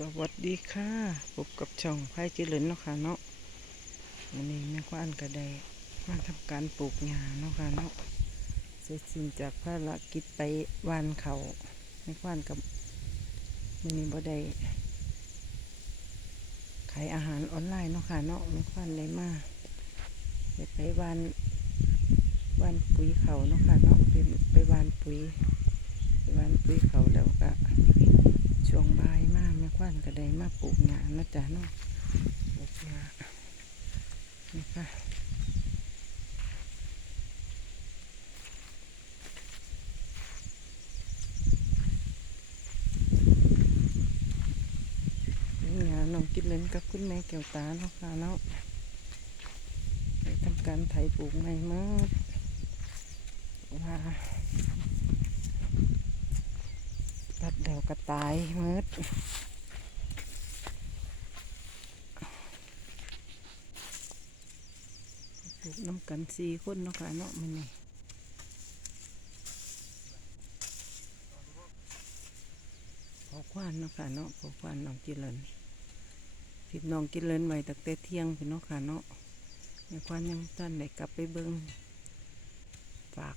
สวัสดีค่ะพบกับช่องไผ่เจริญเนาะค่ะเนาะวันนี้แม่ควานก็ไดมาทำการปลูกหญ้าเนาะค่ะเนาะเสร็จสิ้นจากภารกิจไปวานเขาแม่ควานกับวันนี้บ่ได้ขายอาหารออนไลน์เนาะค่ะเนาะแม่ควานได้มาได้ไปวานวานปุ๋ยเขาเนาะค่ะเนาะเป็นไปวานปุ๋ยไปวานปุ๋ยเขาแล้วก็ ช่วงบ่ายมากแม่ควันก็ได้มาปลูกหญ้านะจ๊ะเนาะปลูกหญ้านี่ค่ะปลูกหญ้าน้องกินเล่นกับคุณแม่แก้วตาเนาะค่ะเนาะได้ทำการไถปลูกใหม่เมื่อว่าตัด เดี่ยวกระตายมืดปลูกน้ำกันสี่คนเนาะค่ะเนาะมันนี่พอควานเนาะค่ะเนาะพอควานน้องกินเลนทิดน้องกินเลนไว้ตั้งแต่เที่ยงพี่เนาะค่ะเนาะแม่ควานยังท่านได้กลับไปเบิ้งฝาก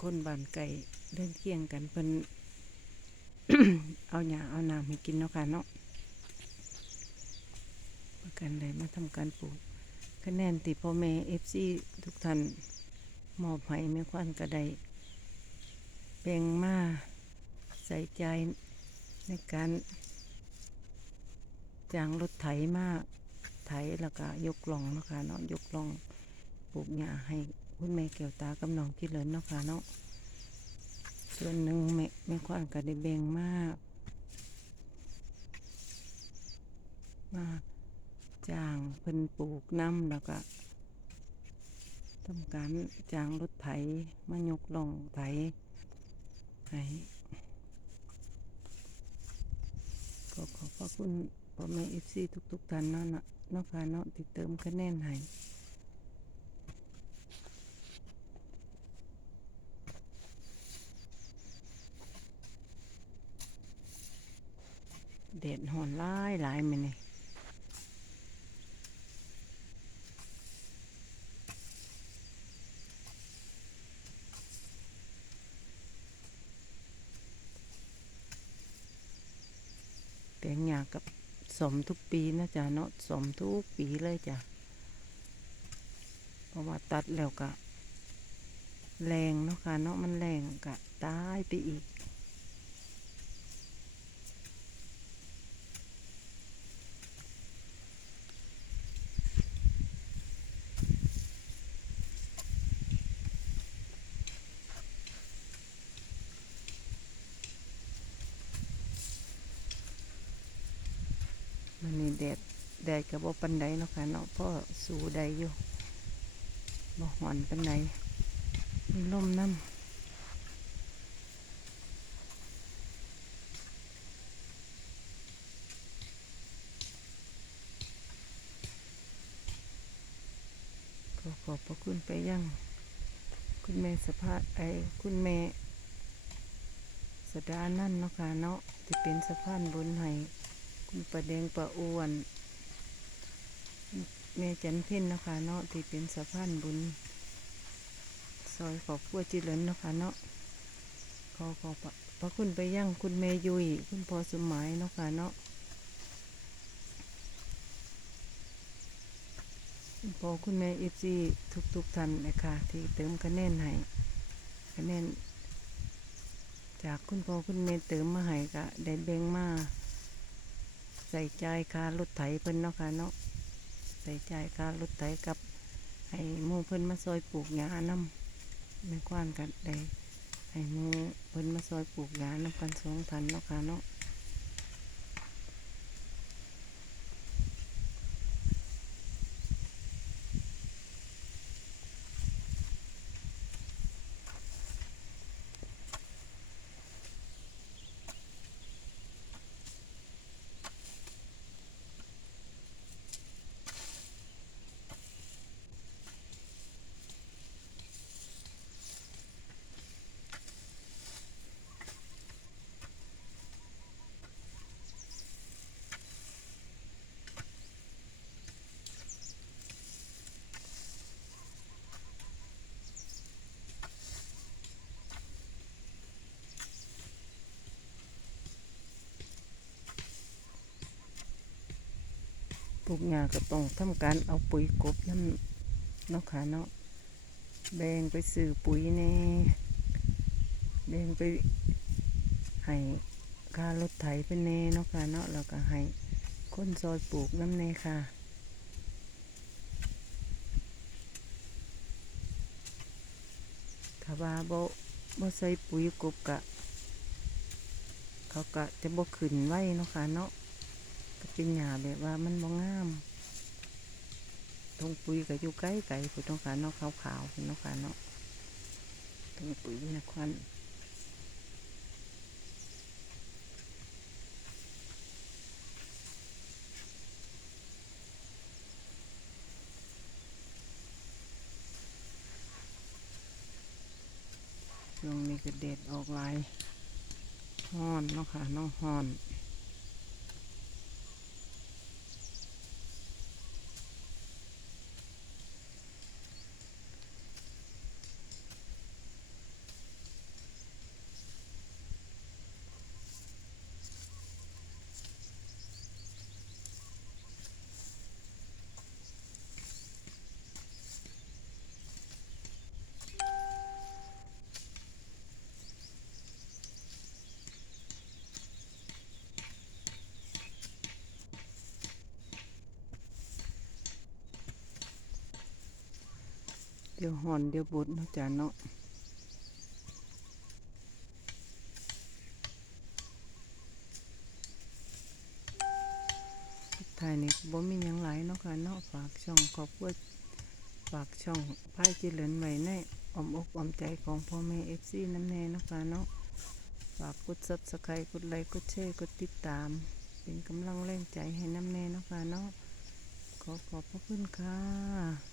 คนบ้านไก่เดินเที่ยงกันเพิ่น เอาหญ้าเอาน้ำให้กินเนาะค่ะเนาะประกันเลยมาทำการปลูกคะแนนติพ่อแม่เอฟซีทุกท่านมอบให้แม่ควันก็ได้แบ่งมาใส่ใจในการจ้างรถไถมาไถแล้วก็ยกล่องเนาะค่ะเนาะยกล่องปลูกหญ้าให้คุณแม่แก้วตากำนองที่เหลินเนาะค่ะเนาะ ส่วนหนึ่งแม่แม่ควันก็ได้แบ่งมากมาจ้างเพิ่นปลูกน้ำแล้วก็ทำการจ้างรถไถมายกลองไถให้ก็ขอบพระคุณพ่อแม่เอฟซีทุกๆท่านเนาะนะเนาะค่ะเนาะที่เติมคะแนนให้ เด็ดหอนหลายหลายๆมันนี่แปลงหญ้ากับสมทุกปีนะจ๊ะเนาะสมทุกปีเลยจ้ะเพราะว่าตัดแล้วก็แรงเนาะค่ะเนาะมันแรงก็ตายไปอีก มันนี่แดดแดดกับบ่ปันไดเนาะค่ะเนาะพ่อสู้ไดอยู่บ่หอนปันไดมีลมน้ำก็ขอบพระคุณไปยัง คุณแม่สภาพไอ้คุณแม่สดานั่นเนาะค่ะเนาะที่เป็นสะพานบุญให้ ประแดงประอ้วนแม่จันเพ็ญเนะคะเนาะที่เป็นสะพานบุญ ซอยขอบครัวจิเหลินนะคะเนาะขอขอบพระคุณไปยังคุณแม่ยุยคุณพอสมหมายนะคะเนาะคุณพอคุณแม่เอฟซีทุกทุกๆท่านเลยค่ะที่เติมคะแนนให้คะแนนจากคุณพ่อคุณแม่เติมมาให้ก็ได้แบ่งมา ใส่ใจค่ารถไถเพิ่นเนาะค่ะเนาะใส่ใจค่ารถไถกับให้หมูเพิ่นมาซอยปลูกหญ้านำแม่กว้านกันได้ให้หมูเพิ่นมาซอยปลูกหญ้านำกันสองทันเนาะค่ะเนาะ ลูกหญ้าก็ต้องทำการเอาปุ๋ยกบน้ำเนาะค่ะเนาะแบ่งไปซื้อปุ๋ยแน่แบ่งไปให้ค่ารถไถเป็นแน่เนาะค่ะเนาะแล้วก็ให้คนซอยปลูกน้ำแน่ค่ะถ้าว่าบ่บ่ใส่ปุ๋ยกบกะ เขาก็จะบ่ขึ้นไว้เนาะค่ะเนาะ ก็เป็นหญ้าแบบว่ามันบ่งามตรงปุ๋ยก็อยู่ไกลไกลพุ่นเนาะค่ะเนาะขาวๆพุ่นเนาเนาะตรงปุ๋ยนะควันช่วงนี้ก็เด็ดออกลายฮ้อนเนาะค่ะเนาะฮ้อน เดี๋ยวหอนเดี๋ยวบดเนาะจ้าเนาะสุดท้ายนี่บ่มีหยังหลายเนาะค่ะเนาะฝากช่องครอบครัวฝากช่องพายเจริญไว้ในอ้อมอกอ้อมใจของพ่อแม่เอฟซีน้ำแน่เนาะค่ะเนาะฝากกดซับสไครต์กดไลค์กดแชร์กดติดตาม เป็นกำลังแรงใจให้น้ำแน่เนาะค่ะเนาะขอขอบพระคุณค่ะ